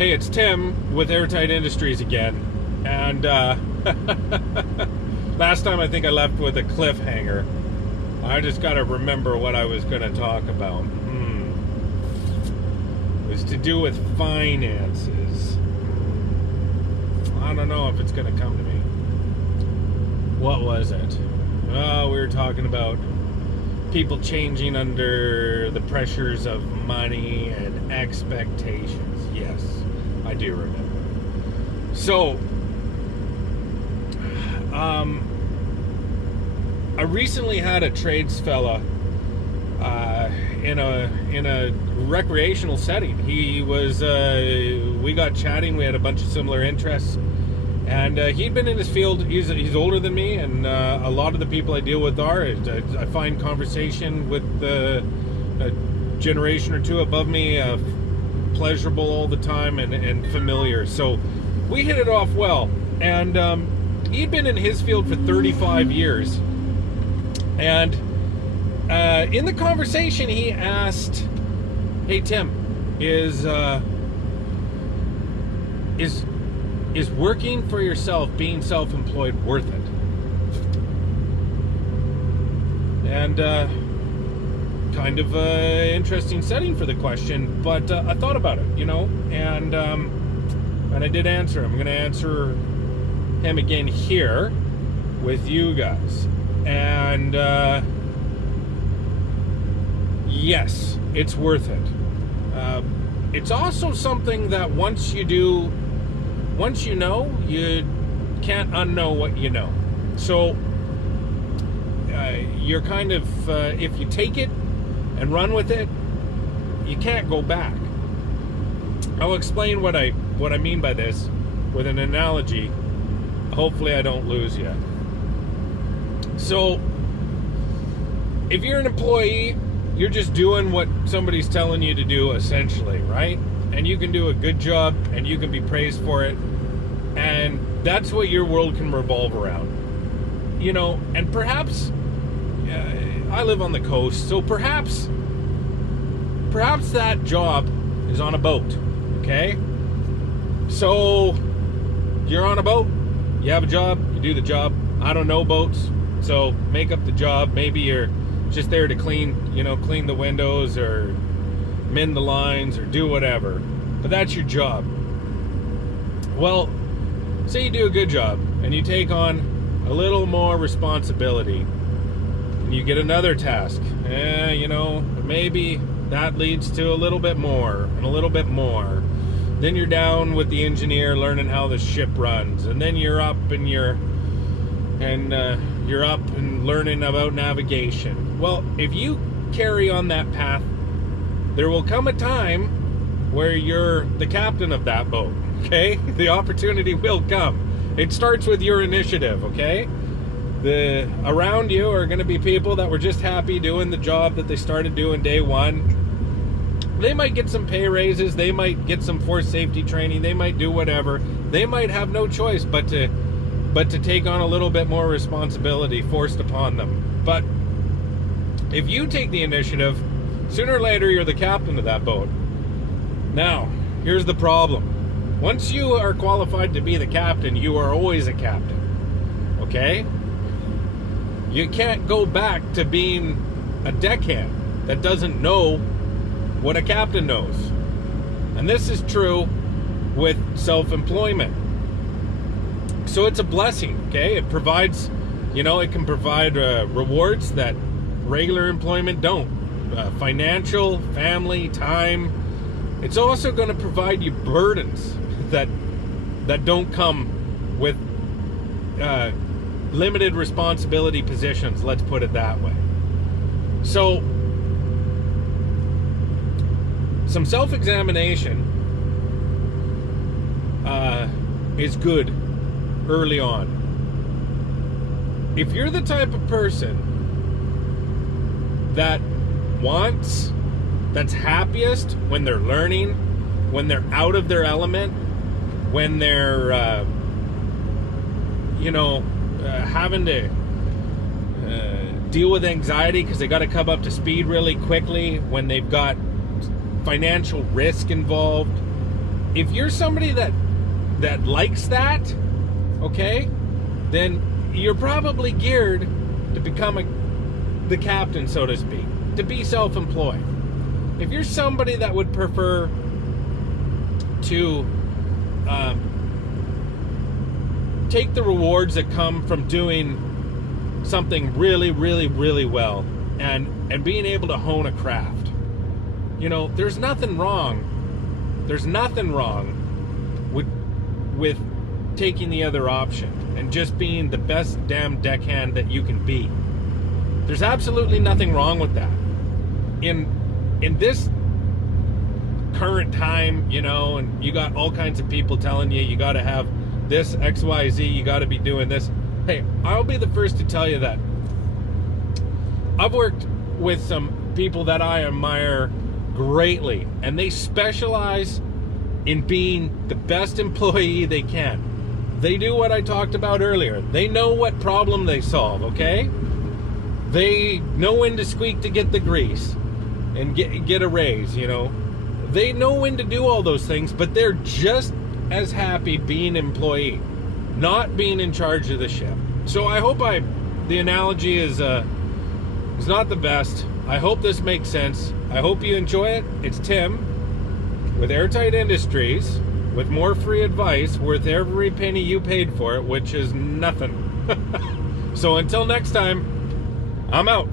Hey, it's Tim with Airtight Industries again. And last time I think I left with a cliffhanger. I just got to remember what I was going to talk about. It was to do with finances. I don't know if it's going to come to me. What was it? Oh, we were talking about people changing under the pressures of money and expectations. Yes, I do remember. So, I recently had a trades fella in a recreational setting. He was we got chatting. We had a bunch of similar interests, and he'd been in his field. He's older than me, and a lot of the people I deal with are. I find conversation with a generation or two above me pleasurable all the time and familiar. So we hit it off well, and he'd been in his field for 35 years. And in the conversation, he asked, "Hey Tim, is working for yourself, being self-employed, worth it?" And kind of interesting setting for the question, but I thought about it, and I did answer. I'm going to answer him again here with you guys. And yes, it's worth it. It's also something that once you know, you can't unknow what you know. So you're kind of, if you take it and run with it, you can't go back. I'll explain what I mean by this with an analogy. Hopefully I don't lose you. So, if you're an employee, you're just doing what somebody's telling you to do, essentially, right? And you can do a good job, and you can be praised for it, and that's what your world can revolve around. And perhaps, I live on the coast, so perhaps that job is on a boat, okay? So, you're on a boat, you have a job, you do the job. I don't know boats. So make up the job. Maybe you're just there to clean the windows or mend the lines or do whatever. But that's your job. Well, say you do a good job and you take on a little more responsibility and you get another task. Maybe that leads to a little bit more and a little bit more. Then you're down with the engineer learning how the ship runs. And then you're up and you're up and learning about navigation. Well, if you carry on that path, there will come a time where you're the captain of that boat, okay? The opportunity will come. It starts with your initiative, okay? Around you are going to be people that were just happy doing the job that they started doing day one. They might get some pay raises, they might get some forced safety training, they might do whatever. They might have no choice but to take on a little bit more responsibility forced upon them. But if you take the initiative, sooner or later you're the captain of that boat. Now, here's the problem. Once you are qualified to be the captain, you are always a captain. Okay? You can't go back to being a deckhand that doesn't know what a captain knows. And this is true with self-employment. So it's a blessing, okay? It provides, it can provide rewards that regular employment don't. Financial, family, time. It's also going to provide you burdens that don't come with limited responsibility positions, let's put it that way. So, some self-examination is good early on. If you're the type of person that's happiest when they're learning, when they're out of their element, when they're having to deal with anxiety because they got to come up to speed really quickly, when they've got financial risk involved, if you're somebody that likes that, okay, then you're probably geared to become the captain, so to speak, to be self-employed. If you're somebody that would prefer to take the rewards that come from doing something really, really, really well and being able to hone a craft, you know, there's nothing wrong with taking the other option and just being the best damn deckhand that you can be. There's absolutely nothing wrong with that. In this current time, you know, and you got all kinds of people telling you got to have this XYZ, you got to be doing this. Hey, I'll be the first to tell you that I've worked with some people that I admire greatly, and they specialize in being the best employee they can. They do what I talked about earlier. They know what problem they solve, okay? They know when to squeak to get the grease and get a raise, you know. They know when to do all those things, but they're just as happy being an employee, not being in charge of the ship. So I hope the analogy is not the best. I hope this makes sense. I hope you enjoy it. It's Tim with Airtight Industries with more free advice worth every penny you paid for it, which is nothing. So until next time, I'm out.